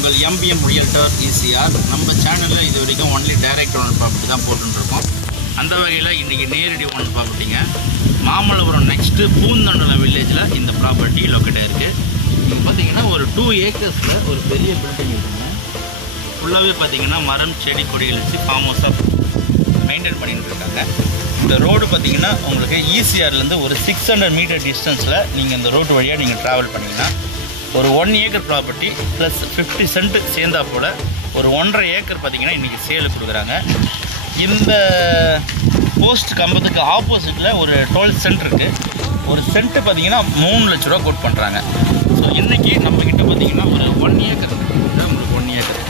உங்கள் MBM realtor ECR. நம்ம சேனலில் இது வரைக்கும் ஒன்லி டைரக்ட் ஓனர் ப்ராப்பர்ட்டி தான் போட்டுருக்கோம். அந்த வகையில் இன்றைக்கி நேரடி ஓனர் ப்ராப்பர்ட்டிங்க. மாமல்லபுரம் நெக்ஸ்ட்டு பூந்தண்டல வில்லேஜில் இந்த ப்ராப்பர்ட்டி லொக்கேட் ஆகிருக்கு. இங்கே பார்த்தீங்கன்னா ஒரு 2 ஏக்கர்ஸில் ஒரு பெரிய பில்டிங் இருக்குங்க. ஃபுல்லாகவே பார்த்தீங்கன்னா மரம் செடி கொடிகள் வச்சு ஃபார்ம் ஹவுஸாக மெயின்டைன் பண்ணிட்டு இருக்காங்க. இந்த ரோடு பார்த்தீங்கன்னா உங்களுக்கு ECRலேருந்து ஒரு 600 மீட்டர் டிஸ்டன்ஸில் நீங்கள் இந்த ரோடு வழியாக நீங்கள் ட்ராவல் பண்ணிங்கன்னா ஒரு 1 ஏக்கர் ப்ராப்பர்ட்டி ப்ளஸ் 50 சென்ட் சேர்ந்தா போல் ஒரு 1.5 ஏக்கர் பார்த்தீங்கன்னா இன்றைக்கி சேலுக்கு கொடுக்குறாங்க. இந்த போஸ்ட் கம்பத்துக்கு ஆப்போசிட்டில் ஒரு 12 சென்ட் இருக்குது. ஒரு சென்ட்டு பார்த்தீங்கன்னா 3 லட்ச ரூபா கோட் பண்ணுறாங்க. ஸோ இன்றைக்கி நம்மக்கிட்ட பார்த்தீங்கன்னா ஒரு 1 ஏக்கர் உங்களுக்கு 1 ஏக்கர்.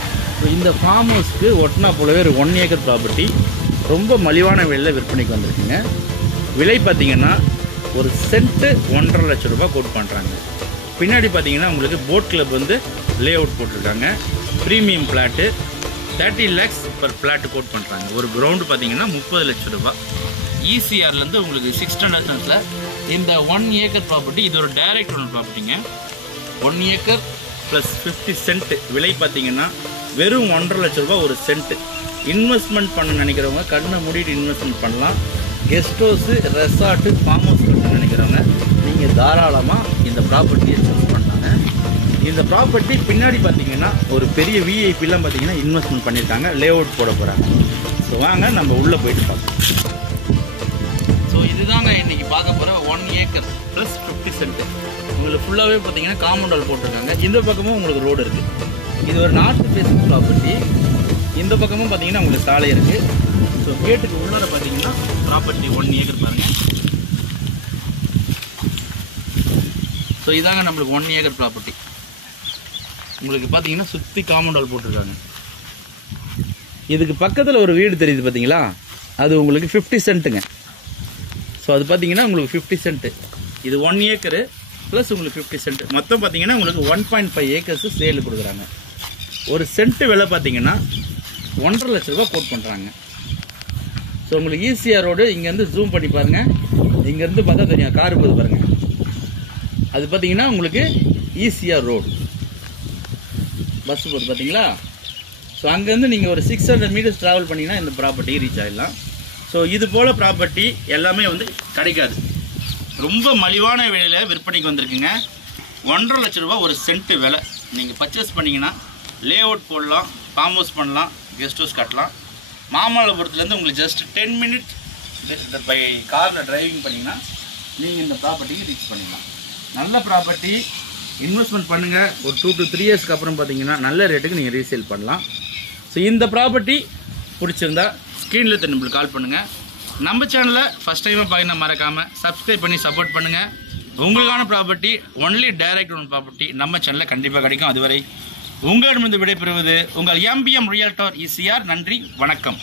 ஸோ இந்த ஃபார்ம் ஹவுஸ்க்கு ஒட்டினா போலவே ஒரு 1 ஏக்கர் ப்ராப்பர்ட்டி ரொம்ப மலிவான விலையில் விற்பனைக்கு வந்திருக்குங்க. விலை பார்த்தீங்கன்னா ஒரு சென்ட்டு 1.5 லட்ச ரூபா கோட் பண்ணுறாங்க. பின்னாடி பார்த்தீங்கன்னா உங்களுக்கு போட் கிளப் வந்து லே அவுட் போட்டிருக்காங்க. Premium flat 30 lakhs per flat quote பண்ணுறாங்க. ஒரு கிரவுண்டு பார்த்தீங்கன்னா 30 லட்ச ரூபா. ECRலேருந்து உங்களுக்கு 600 இந்த 1 ஏக்கர் ப்ராப்பர்ட்டி இது ஒரு டைரக்ட் ஓனர் ப்ராப்பர்ட்டிங்க. 1 ஏக்கர் ப்ளஸ் 50 சென்ட் விலை பார்த்தீங்கன்னா வெறும் 1.5 லட்ச ரூபா ஒரு சென்ட்டு. இன்வெஸ்ட்மெண்ட் பண்ண நினைக்கிறவங்க கண்ணை மூடிட்டு இன்வெஸ்ட்மெண்ட் பண்ணலாம். Guest house resort farm house பண்ண நினைக்கிறவங்க நீங்கள் தாராளமாக இந்த ப்ராப்பர்ட்டியை சூஸ் பண்ணாங்க. இந்த ப்ராப்பர்ட்டி பின்னாடி பார்த்தீங்கன்னா ஒரு பெரிய விஐபிலாம் பார்த்தீங்கன்னா இன்வெஸ்ட்மெண்ட் பண்ணியிருக்காங்க, லே அவுட் போட போகிறாங்க. ஸோ வாங்க நம்ம உள்ளே போயிட்டு பார்க்கலாம். ஸோ இதுதாங்க இன்றைக்கி பார்க்க போகிற 1 ஏக்கர் ப்ளஸ் 50 சென்ட். உங்களுக்கு ஃபுல்லாகவே பார்த்தீங்கன்னா காம்பவுண்ட் வால் போட்டிருக்காங்க. இந்த பக்கமும் உங்களுக்கு ரோடு இருக்குது. இது ஒரு நார்த் ஃபேசிங் ப்ராப்பர்ட்டி. இந்த பக்கமும் பார்த்தீங்கன்னா உங்களுக்கு சாலை இருக்குது. ஸோ கேட்டுக்கு உள்ளார பார்த்தீங்கன்னா ப்ராப்பர்ட்டி 1 ஏக்கர் பாருங்கள். ஸோ இதாங்க நம்மளுக்கு 1 ஏக்கர் ப்ராப்பர்ட்டி. உங்களுக்கு பார்த்தீங்கன்னா சுற்றி காம்பவுண்ட் வால் போட்டிருக்காங்க. இதுக்கு பக்கத்தில் ஒரு வீடு தெரியுது பார்த்தீங்களா, அது உங்களுக்கு 50 சென்ட்டுங்க. ஸோ அது பார்த்தீங்கன்னா உங்களுக்கு 50 சென்ட்டு. இது 1 ஏக்கரு ப்ளஸ் உங்களுக்கு 50 சென்ட். மொத்தம் பார்த்தீங்கன்னா உங்களுக்கு 1.5 ஏக்கர்ஸ் சேல் கொடுக்குறாங்க. ஒரு சென்ட்டு விலை பார்த்தீங்கன்னா 1.5 லட்ச ரூபா கோட் பண்ணுறாங்க. ஸோ உங்களுக்கு ECR ரோடு இங்கேருந்து ஜூம் பண்ணி பாருங்கள். இங்கேருந்து பார்த்தா தெரியும் கார் போகுது பாருங்கள். அது பார்த்தீங்கன்னா உங்களுக்கு ECR ரோடு பஸ் போகுது பார்த்தீங்களா. ஸோ அங்கேருந்து நீங்கள் ஒரு 600 மீட்டர்ஸ் ட்ராவல் பண்ணிங்கன்னா இந்த ப்ராப்பர்ட்டிக்கு ரீச் ஆகிடலாம். ஸோ இது போல் ப்ராப்பர்ட்டி எல்லாமே வந்து கிடைக்காது. ரொம்ப மலிவான விலையில் விற்பனைக்கு வந்திருக்குங்க. 1.5 லட்ச ரூபா ஒரு சென்ட்டு விலை. நீங்கள் பர்ச்சேஸ் பண்ணிங்கன்னா லே அவுட் போடலாம், ஃபார்ம் ஹவுஸ் பண்ணலாம், கெஸ்ட் ஹவுஸ் கட்டலாம். மாமல்லபுரத்துலேருந்து உங்களுக்கு ஜஸ்ட் 10 மினிட் பை காரில் டிரைவிங் பண்ணிங்கன்னா நீங்கள் இந்த ப்ராப்பர்ட்டிக்கு ரீச் பண்ணிடலாம். நல்ல ப்ராப்பர்ட்டி, இன்வெஸ்ட்மெண்ட் பண்ணுங்கள். ஒரு 2 to 3 இயர்ஸ்க்கு அப்புறம் பார்த்தீங்கன்னா நல்ல ரேட்டுக்கு நீங்கள் ரீசேல் பண்ணலாம். ஸோ இந்த ப்ராப்பர்ட்டி பிடிச்சிருந்தா ஸ்க்ரீனில் நம்மளுக்கு கால் பண்ணுங்கள். நம்ம சேனலை ஃபஸ்ட் டைமாக பார்க்கணும் மறக்காமல் சப்ஸ்கிரைப் பண்ணி சப்போர்ட் பண்ணுங்கள். உங்களுக்கான property only direct own property நம்ம சேனலில் கண்டிப்பாக கிடைக்கும். அதுவரை உங்களிடமிருந்து விடைபெறுவது உங்கள் MBM ரியல்டர் ECR. நன்றி, வணக்கம்.